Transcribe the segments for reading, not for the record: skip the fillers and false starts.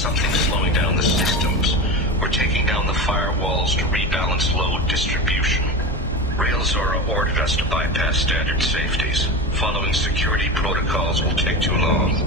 something slowing down the systems. We're taking down the firewalls to rebalance load distribution. Railzora ordered us to bypass standard safeties. Following security protocols will take too long.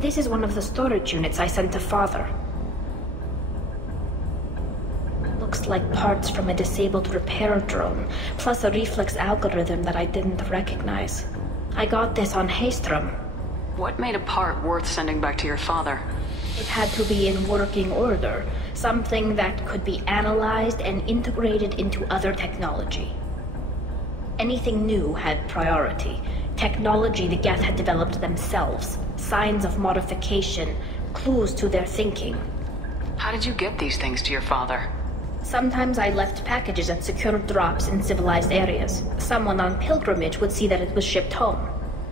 This is one of the storage units I sent to Father. Looks like parts from a disabled repair drone, plus a reflex algorithm that I didn't recognize. I got this on Haystrom. What made a part worth sending back to your father? It had to be in working order, something that could be analyzed and integrated into other technology. Anything new had priority. Technology the Geth had developed themselves, signs of modification, clues to their thinking. How did you get these things to your father? Sometimes I left packages at secure drops in civilized areas. Someone on pilgrimage would see that it was shipped home.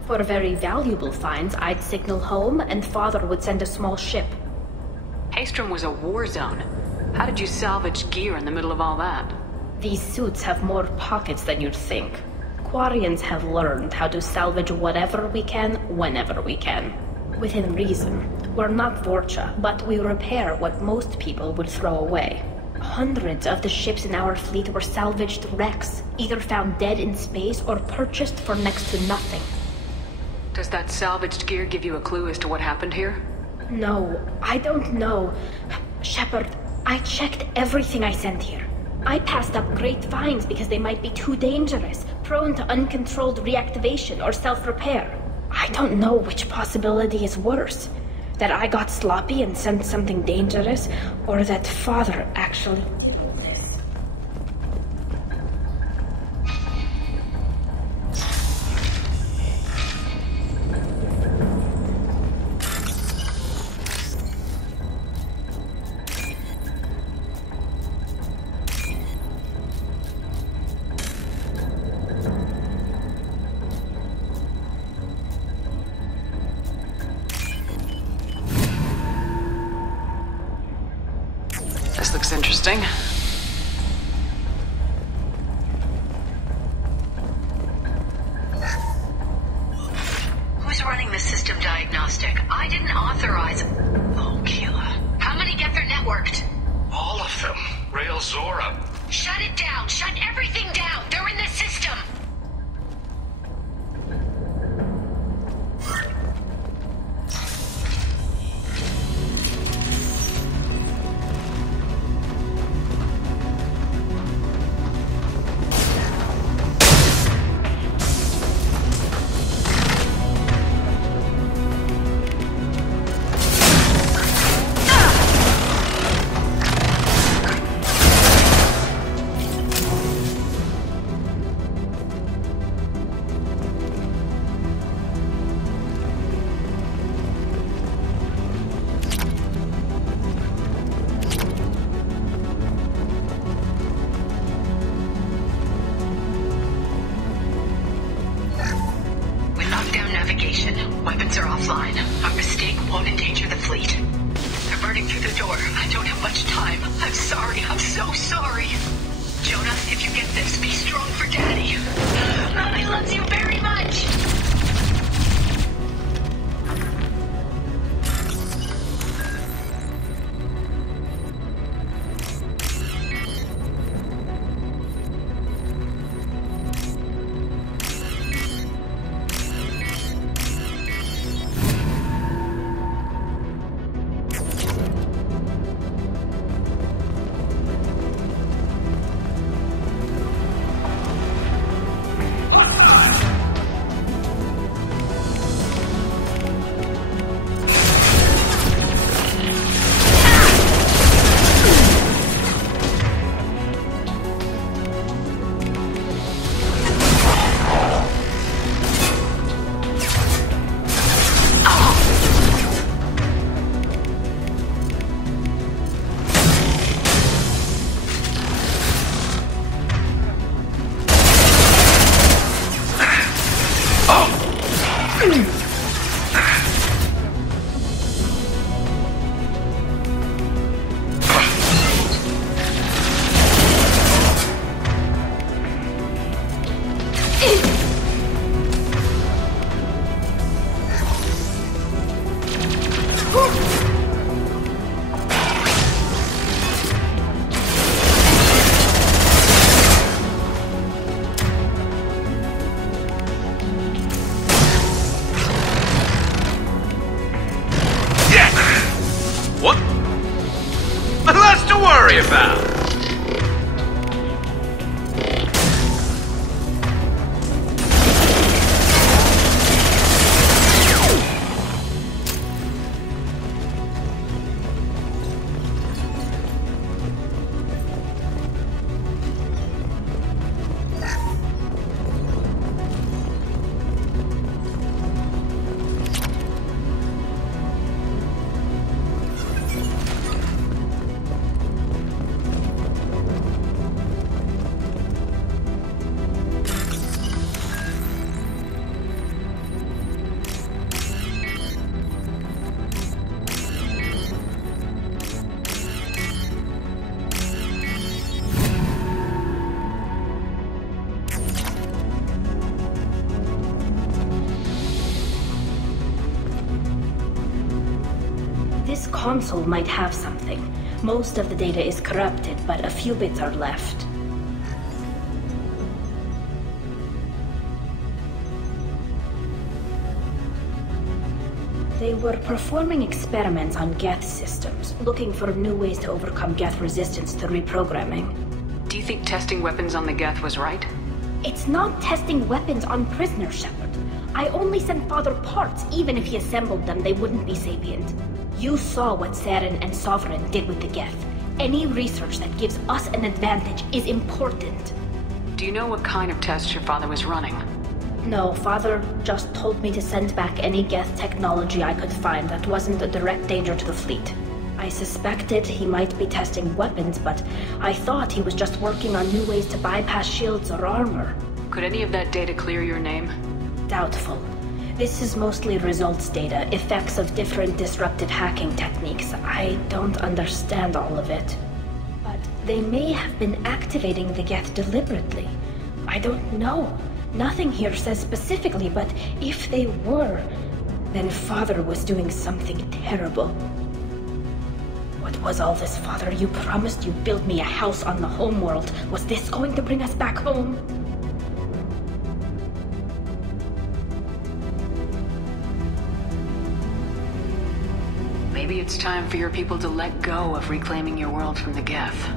For very valuable finds, I'd signal home, and Father would send a small ship. Haystrom was a war zone. How did you salvage gear in the middle of all that? These suits have more pockets than you'd think. Quarians have learned how to salvage whatever we can, whenever we can. Within reason. We're not Vorcha, but we repair what most people would throw away. Hundreds of the ships in our fleet were salvaged wrecks, either found dead in space or purchased for next to nothing. Does that salvaged gear give you a clue as to what happened here? No, I don't know. Sheppard, I checked everything I sent here. I passed up great finds because they might be too dangerous, prone to uncontrolled reactivation or self-repair. I don't know which possibility is worse. That I got sloppy and sent something dangerous, or that Father actually did this. This looks interesting. Who's running the system diagnostic? I didn't authorize... Oh, Keela. How many get their networked? All of them. Railzora. Shut it down! Shut everything down! They're in the system! Weapons are offline. Our mistake won't endanger the fleet. They're burning through the door. I don't have much time. I'm sorry. I'm so sorry. Jonah, if you get this, be strong for Daddy. Mommy loves you very much. What? Less to worry about. This console might have something. Most of the data is corrupted, but a few bits are left. They were performing experiments on Geth systems, looking for new ways to overcome Geth resistance to reprogramming. Do you think testing weapons on the Geth was right? It's not testing weapons on prisoners, Sheppard. I only sent Father parts. Even if he assembled them, they wouldn't be sapient. You saw what Saren and Sovereign did with the Geth. Any research that gives us an advantage is important. Do you know what kind of tests your father was running? No, Father just told me to send back any Geth technology I could find that wasn't a direct danger to the fleet. I suspected he might be testing weapons, but I thought he was just working on new ways to bypass shields or armor. Could any of that data clear your name? Doubtful. This is mostly results data, effects of different disruptive hacking techniques. I don't understand all of it. But they may have been activating the Geth deliberately. I don't know. Nothing here says specifically, but if they were, then Father was doing something terrible. What was all this, Father? You promised you'd build me a house on the homeworld. Was this going to bring us back home? Maybe it's time for your people to let go of reclaiming your world from the Geth.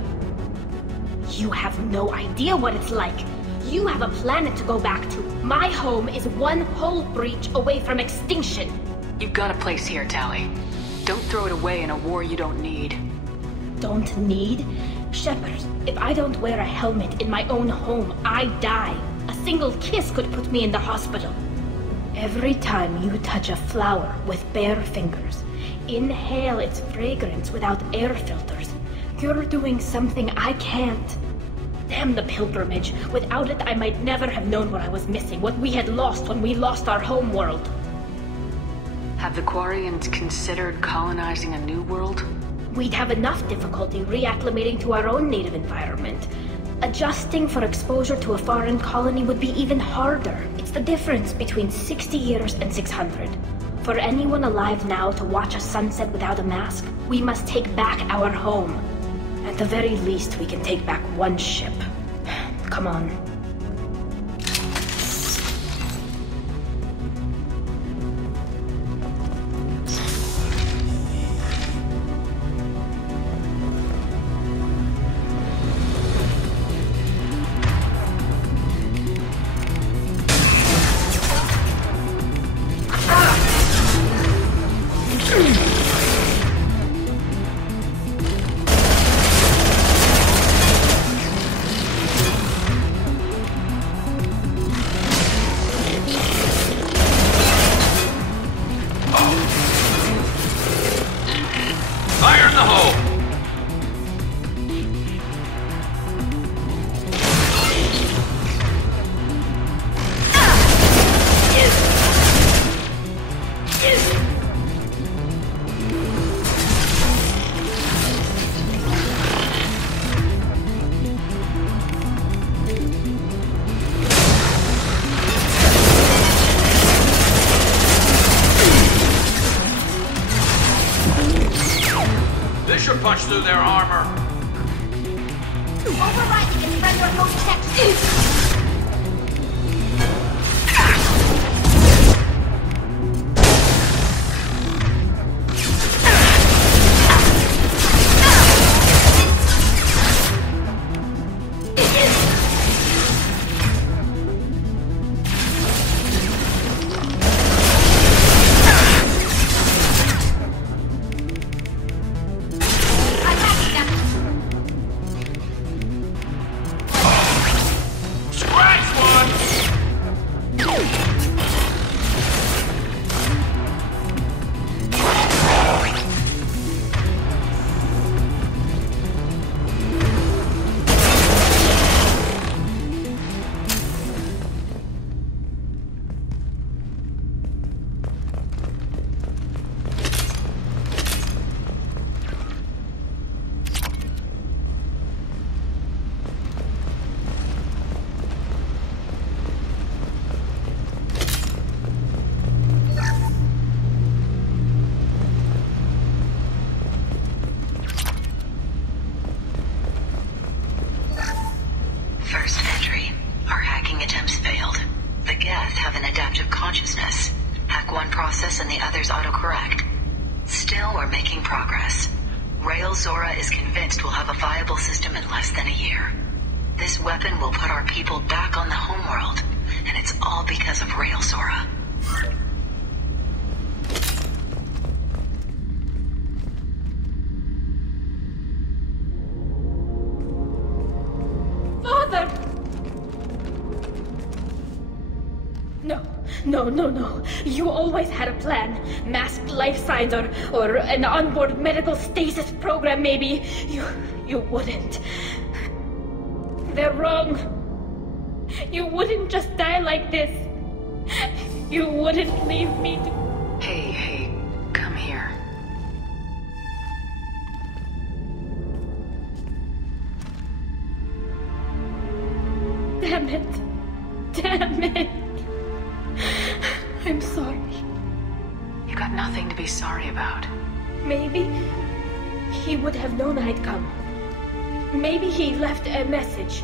You have no idea what it's like. You have a planet to go back to. My home is one hull breach away from extinction. You've got a place here, Tali. Don't throw it away in a war you don't need. Don't need? Sheppard, if I don't wear a helmet in my own home, I die. A single kiss could put me in the hospital. Every time you touch a flower with bare fingers, inhale its fragrance without air filters, you're doing something I can't. Damn the pilgrimage. Without it, I might never have known what I was missing, what we had lost when we lost our home world. Have the Quarians considered colonizing a new world? We'd have enough difficulty reacclimating to our own native environment. Adjusting for exposure to a foreign colony would be even harder. It's the difference between 60 years and 600. For anyone alive now to watch a sunset without a mask, we must take back our home. At the very least, we can take back one ship. Come on. pressure punch through their armor. Overriding its render most checked. No. You always had a plan. Masked life signs or an onboard medical stasis program, maybe. You wouldn't. They're wrong. You wouldn't just die like this. You wouldn't leave me to... Hey, come here. Damn it. I'm sorry. You got nothing to be sorry about. Maybe he would have known I'd come. Maybe he left a message.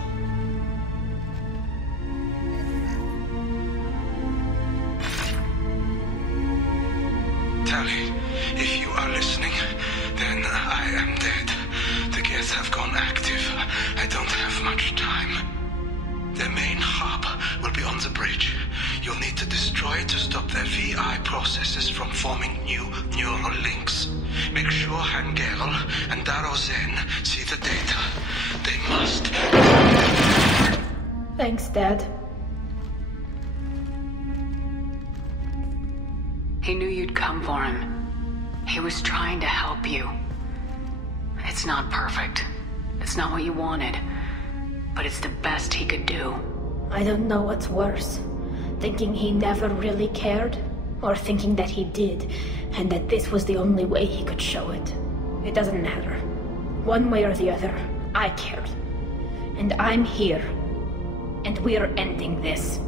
Tali, if you are listening, then I am dead. The gates have gone active. I don't have much time. Their main hub will be on the bridge. You'll need to destroy it to stop their VI processes from forming new neural links. Make sure Hangerl and Darozen see the data. They must. Thanks, Dad. He knew you'd come for him. He was trying to help you. It's not perfect. It's not what you wanted. But it's the best he could do. I don't know what's worse. Thinking he never really cared, or thinking that he did, and that this was the only way he could show it. It doesn't matter. One way or the other, I cared. And I'm here. And we're ending this.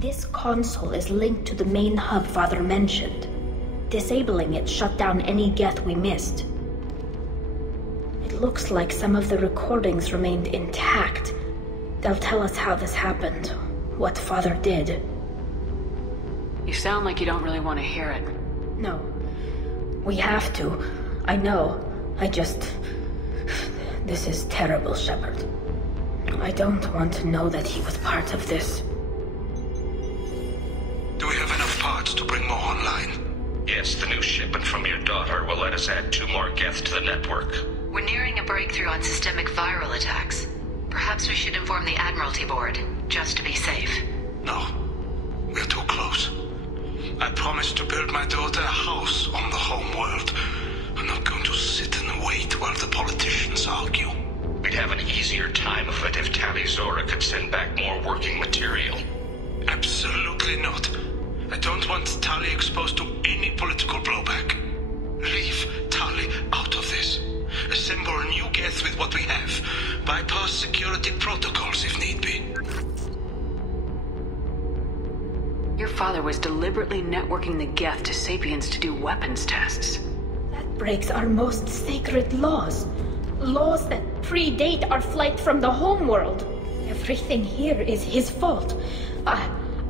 This console is linked to the main hub Father mentioned. Disabling it shut down any geth we missed. It looks like some of the recordings remained intact. They'll tell us how this happened, what Father did. You sound like you don't really want to hear it. No. We have to. I know. This is terrible, Sheppard. I don't want to know that he was part of this. Do we have enough parts to bring more online? Yes, the new shipment from your daughter will let us add 2 more geth to the network. We're nearing a breakthrough on systemic viral attacks. Perhaps we should inform the Admiralty Board, just to be safe. No. We're too close. I promised to build my daughter a house on the home world. I'm not going to sit and wait while the politicians argue. We'd have an easier time of it if Tali Zora could send back more working material. Absolutely not. I don't want Tali exposed to any political blowback. Leave Tali out of this. Assemble new geth with what we have. Bypass security protocols if need be. Your father was deliberately networking the geth to Sapiens to do weapons tests. That breaks our most sacred laws. Laws that predate our flight from the homeworld. Everything here is his fault.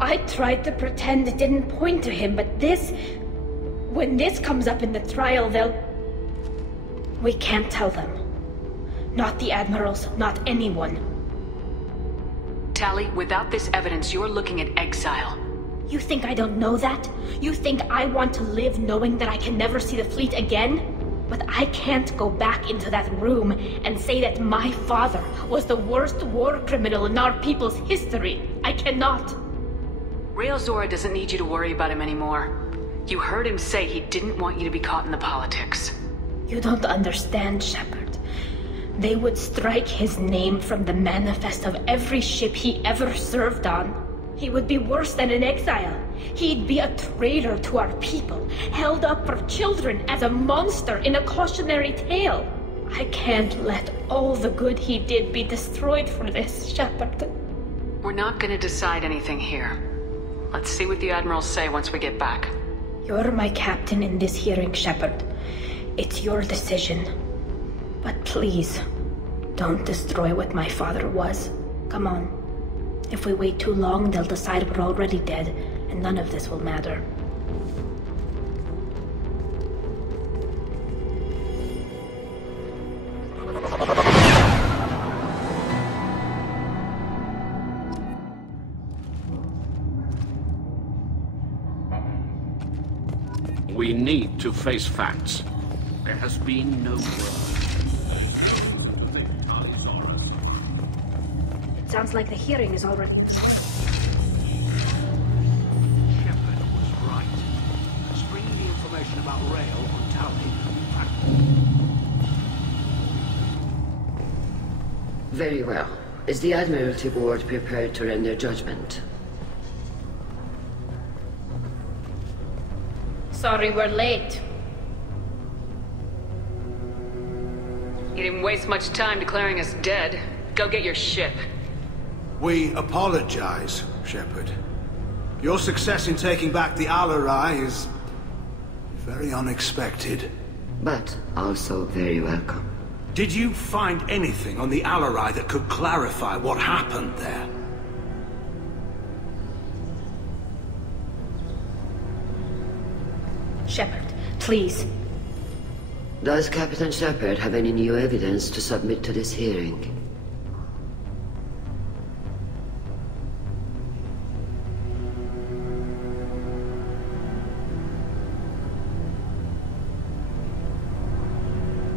I tried to pretend it didn't point to him, but this... When this comes up in the trial, they'll... We can't tell them. Not the admirals, not anyone. Tali, without this evidence, you're looking at exile. You think I don't know that? You think I want to live knowing that I can never see the fleet again? But I can't go back into that room and say that my father was the worst war criminal in our people's history. I cannot. Rael Zora doesn't need you to worry about him anymore. You heard him say he didn't want you to be caught in the politics. You don't understand, Sheppard. They would strike his name from the manifest of every ship he ever served on. He would be worse than an exile. He'd be a traitor to our people, held up for children as a monster in a cautionary tale. I can't let all the good he did be destroyed for this, Sheppard. We're not gonna decide anything here. Let's see what the admirals say once we get back. You're my captain in this hearing, Sheppard. It's your decision. But please, don't destroy what my father was. Come on. If we wait too long, they'll decide we're already dead, and none of this will matter. We need to face facts. There has been no word. It sounds like the hearing is already... Sheppard was right. Springing the information about Rael on Tali. Very well. Is the Admiralty Board prepared to render judgment? Sorry we're late. You didn't waste much time declaring us dead. Go get your ship. We apologize, Sheppard. Your success in taking back the Alarai is very unexpected. But also very welcome. Did you find anything on the Alarai that could clarify what happened there? Sheppard, please. Does Captain Sheppard have any new evidence to submit to this hearing?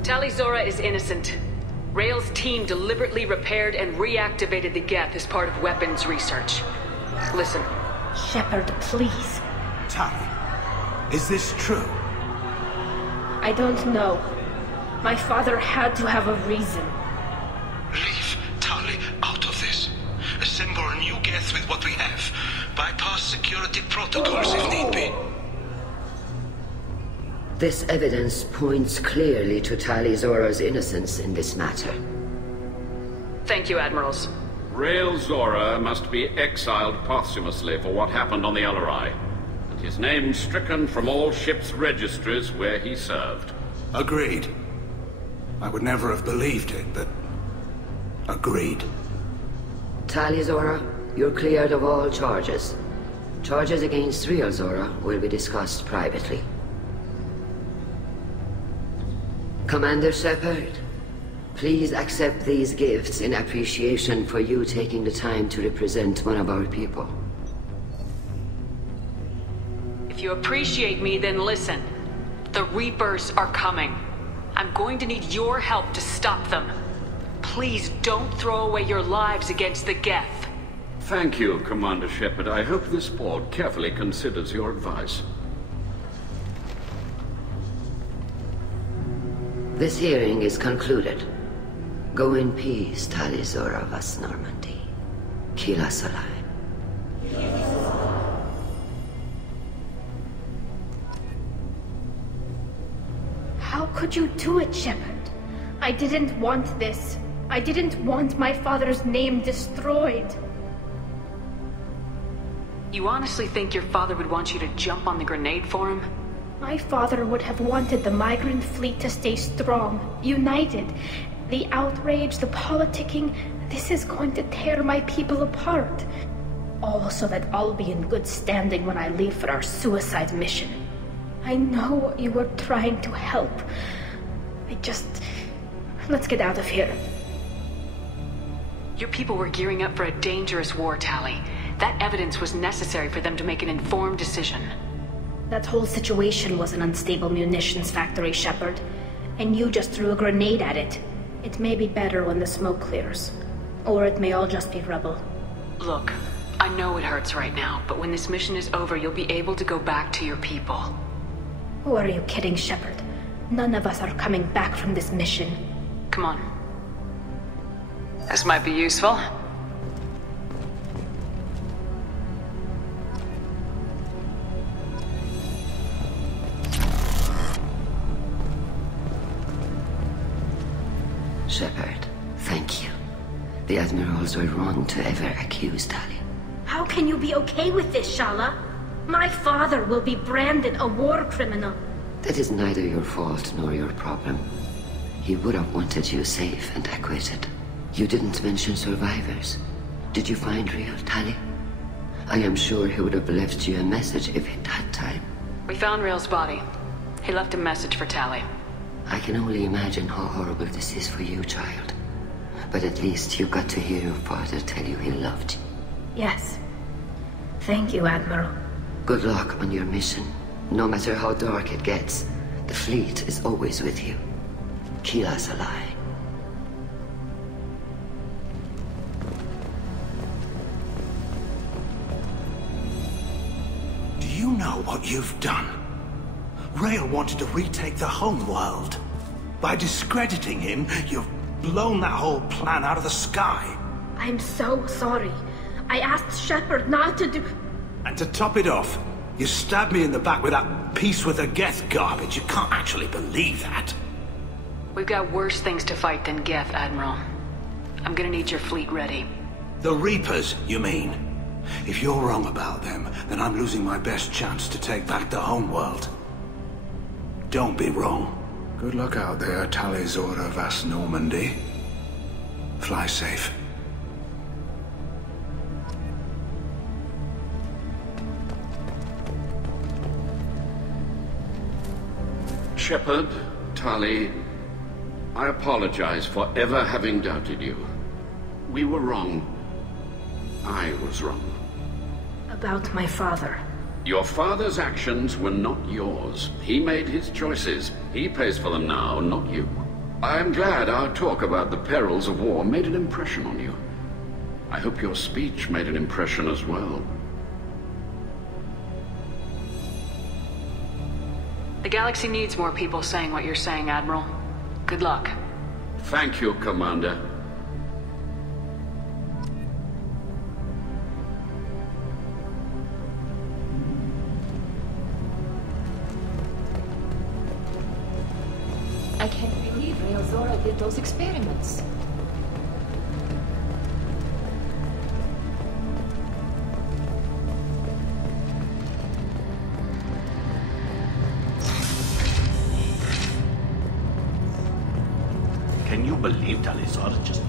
Tali Zora is innocent. Rail's team deliberately repaired and reactivated the Geth as part of weapons research. Listen. Sheppard, please. Tali, is this true? I don't know. My father had to have a reason. Leave Tali out of this. Assemble a new Geth with what we have. Bypass security protocols if need be. This evidence points clearly to Tali Zora's innocence in this matter. Thank you, Admirals. Rail Zora must be exiled posthumously for what happened on the LRI, and his name stricken from all ship's registries where he served. Agreed. I would never have believed it, but... agreed. Tali Zora, you're cleared of all charges. Charges against Real Zora will be discussed privately. Commander Sheppard, please accept these gifts in appreciation for you taking the time to represent one of our people. If you appreciate me, then listen. The Reapers are coming. I'm going to need your help to stop them. Please don't throw away your lives against the Geth. Thank you, Commander Sheppard. I hope this board carefully considers your advice. This hearing is concluded. Go in peace, Tali Zora vas Normandy. Kila Salai. How could you do it, Sheppard? I didn't want this. I didn't want my father's name destroyed. You honestly think your father would want you to jump on the grenade for him? My father would have wanted the migrant fleet to stay strong, united. The outrage, the politicking, this is going to tear my people apart. All so that I'll be in good standing when I leave for our suicide mission. I know you were trying to help. Let's get out of here. Your people were gearing up for a dangerous war, Tali. That evidence was necessary for them to make an informed decision. That whole situation was an unstable munitions factory, Sheppard. And you just threw a grenade at it. It may be better when the smoke clears. Or it may all just be rubble. Look, I know it hurts right now, but when this mission is over, you'll be able to go back to your people. Who are you kidding, Sheppard? None of us are coming back from this mission. Come on. This might be useful. Sheppard, thank you. The Admirals were wrong to ever accuse Tali. How can you be okay with this, Shala? My father will be branded a war criminal. That is neither your fault nor your problem. He would have wanted you safe and acquitted. You didn't mention survivors. Did you find Real, Tali? I am sure he would have left you a message if he'd had time. We found Rail's body. He left a message for Tali. I can only imagine how horrible this is for you, child. But at least you got to hear your father tell you he loved you. Yes. Thank you, Admiral. Good luck on your mission. No matter how dark it gets, the fleet is always with you. Kila Salai. Do you know what you've done? Rail wanted to retake the home world. By discrediting him, you've blown that whole plan out of the sky. I'm so sorry. I asked Sheppard not to do... And to top it off, you stabbed me in the back with that piece with the Geth garbage. You can't actually believe that. We've got worse things to fight than Geth, Admiral. I'm gonna need your fleet ready. The Reapers, you mean? If you're wrong about them, then I'm losing my best chance to take back the homeworld. Don't be wrong. Good luck out there, Tali Zora vas Normandy. Fly safe. Sheppard, Tali, I apologize for ever having doubted you. We were wrong. I was wrong. About my father. Your father's actions were not yours. He made his choices. He pays for them now, not you. I'm glad our talk about the perils of war made an impression on you. I hope your speech made an impression as well. The galaxy needs more people saying what you're saying, Admiral. Good luck. Thank you, Commander. I can't believe Zora did those experiments. Can you believe Tali just